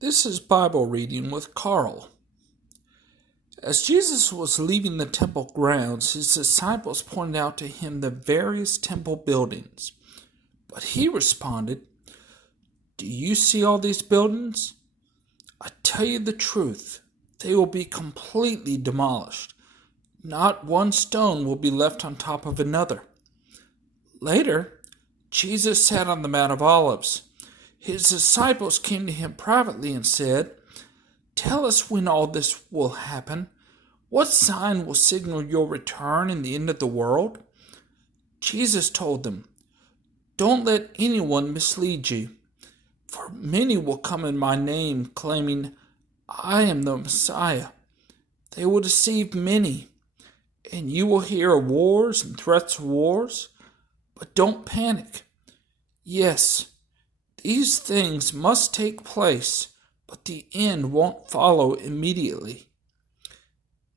This is Bible reading with Carl. As Jesus was leaving the temple grounds, his disciples pointed out to him the various temple buildings. But he responded, "Do you see all these buildings? I tell you the truth, they will be completely demolished. Not one stone will be left on top of another." Later, Jesus sat on the Mount of Olives. His disciples came to him privately and said, "Tell us when all this will happen. What sign will signal your return and the end of the world?" Jesus told them, "Don't let anyone mislead you, for many will come in my name, claiming, 'I am the Messiah.' They will deceive many, and you will hear of wars and threats of wars, but don't panic. Yes, these things must take place, but the end won't follow immediately.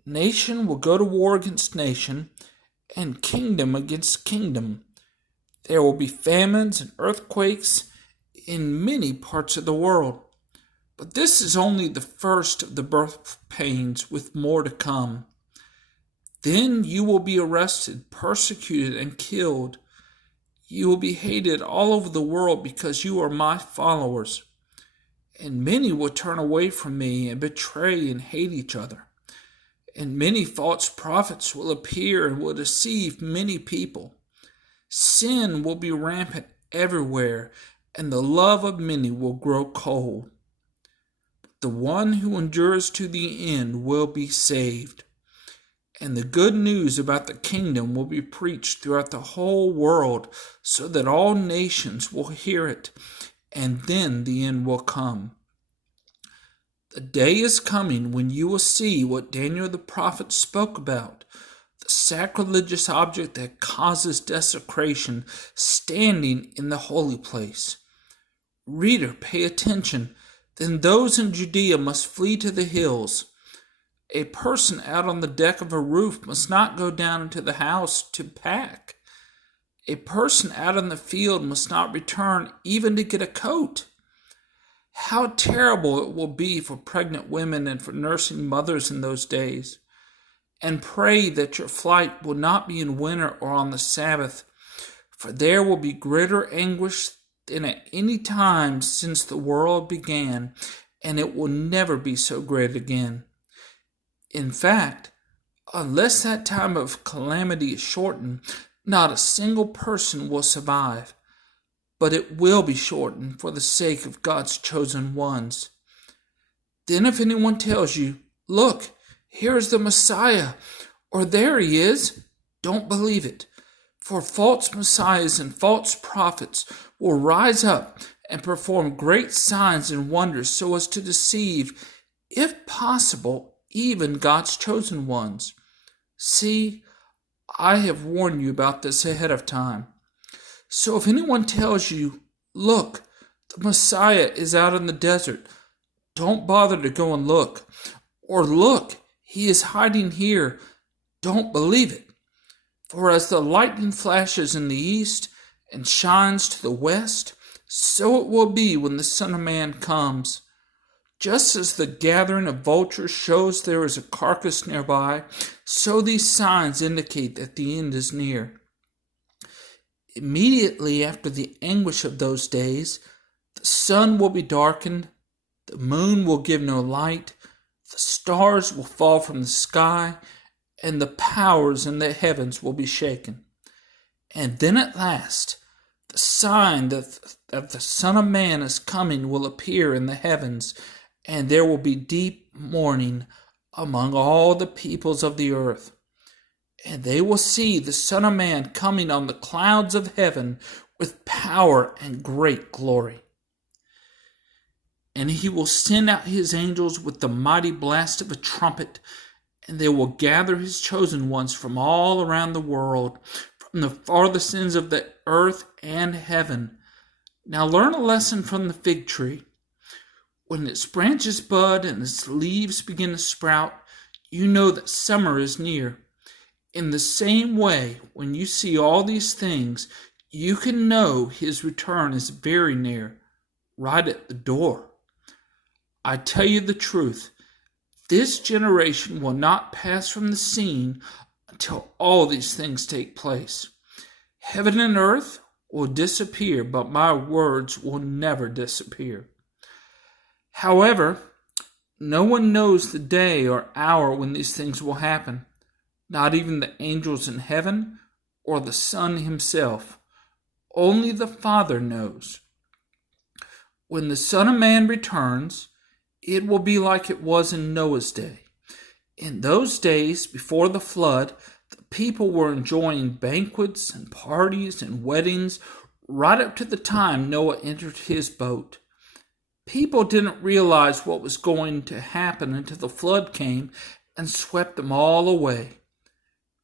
Nation will go to war against nation, and kingdom against kingdom. There will be famines and earthquakes in many parts of the world. But this is only the first of the birth pains, with more to come. Then you will be arrested, persecuted, and killed. You will be hated all over the world because you are my followers. And many will turn away from me and betray and hate each other. And many false prophets will appear and will deceive many people. Sin will be rampant everywhere, and the love of many will grow cold. But the one who endures to the end will be saved. And the good news about the kingdom will be preached throughout the whole world, so that all nations will hear it, and then the end will come. The day is coming when you will see what Daniel the prophet spoke about, the sacrilegious object that causes desecration standing in the holy place. Reader, pay attention. Then those in Judea must flee to the hills. A person out on the deck of a roof must not go down into the house to pack. A person out in the field must not return even to get a coat. How terrible it will be for pregnant women and for nursing mothers in those days. And pray that your flight will not be in winter or on the Sabbath, for there will be greater anguish than at any time since the world began, and it will never be so great again. In fact, unless that time of calamity is shortened, not a single person will survive. But it will be shortened for the sake of God's chosen ones. Then if anyone tells you, 'Look, here is the Messiah,' or 'There he is,' don't believe it. For false messiahs and false prophets will rise up and perform great signs and wonders so as to deceive, if possible, even God's chosen ones. See, I have warned you about this ahead of time. So if anyone tells you, 'Look, the Messiah is out in the desert,' don't bother to go and look. Or 'Look, he is hiding here,' don't believe it. For as the lightning flashes in the east and shines to the west, so it will be when the Son of Man comes. Just as the gathering of vultures shows there is a carcass nearby, so these signs indicate that the end is near. Immediately after the anguish of those days, the sun will be darkened, the moon will give no light, the stars will fall from the sky, and the powers in the heavens will be shaken. And then at last, the sign that the Son of Man is coming will appear in the heavens, and there will be deep mourning among all the peoples of the earth. And they will see the Son of Man coming on the clouds of heaven with power and great glory. And he will send out his angels with the mighty blast of a trumpet, and they will gather his chosen ones from all around the world, from the farthest ends of the earth and heaven. Now learn a lesson from the fig tree. When its branches bud and its leaves begin to sprout, you know that summer is near. In the same way, when you see all these things, you can know his return is very near, right at the door. I tell you the truth, this generation will not pass from the scene until all these things take place. Heaven and earth will disappear, but my words will never disappear. However, no one knows the day or hour when these things will happen, not even the angels in heaven or the Son himself. Only the Father knows. When the Son of Man returns, it will be like it was in Noah's day. In those days, before the flood, the people were enjoying banquets and parties and weddings right up to the time Noah entered his boat. People didn't realize what was going to happen until the flood came and swept them all away.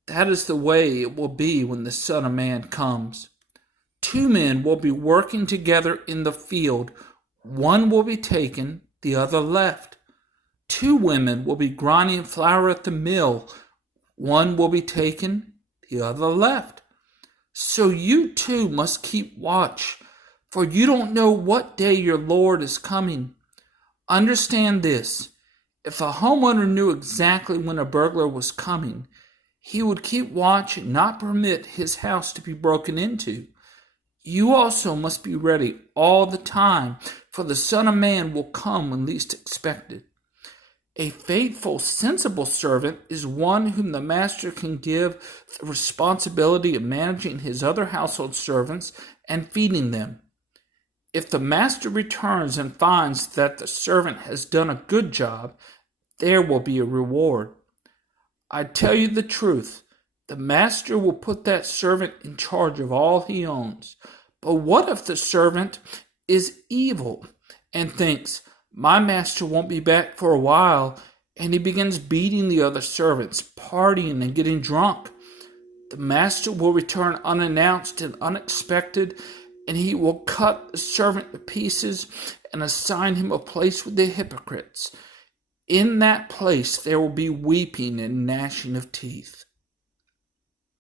That is the way it will be when the Son of Man comes. 2 men will be working together in the field. One will be taken, the other left. 2 women will be grinding flour at the mill. One will be taken, the other left. So you too must keep watch, for you don't know what day your Lord is coming. Understand this. If a homeowner knew exactly when a burglar was coming, he would keep watch and not permit his house to be broken into. You also must be ready all the time, for the Son of Man will come when least expected. A faithful, sensible servant is one whom the master can give the responsibility of managing his other household servants and feeding them. If the master returns and finds that the servant has done a good job, there will be a reward. I tell you the truth, the master will put that servant in charge of all he owns. But what if the servant is evil and thinks, my master won't be back for a while, and he begins beating the other servants, partying and getting drunk? The master will return unannounced and unexpected, and he will cut the servant to pieces and assign him a place with the hypocrites. In that place there will be weeping and gnashing of teeth.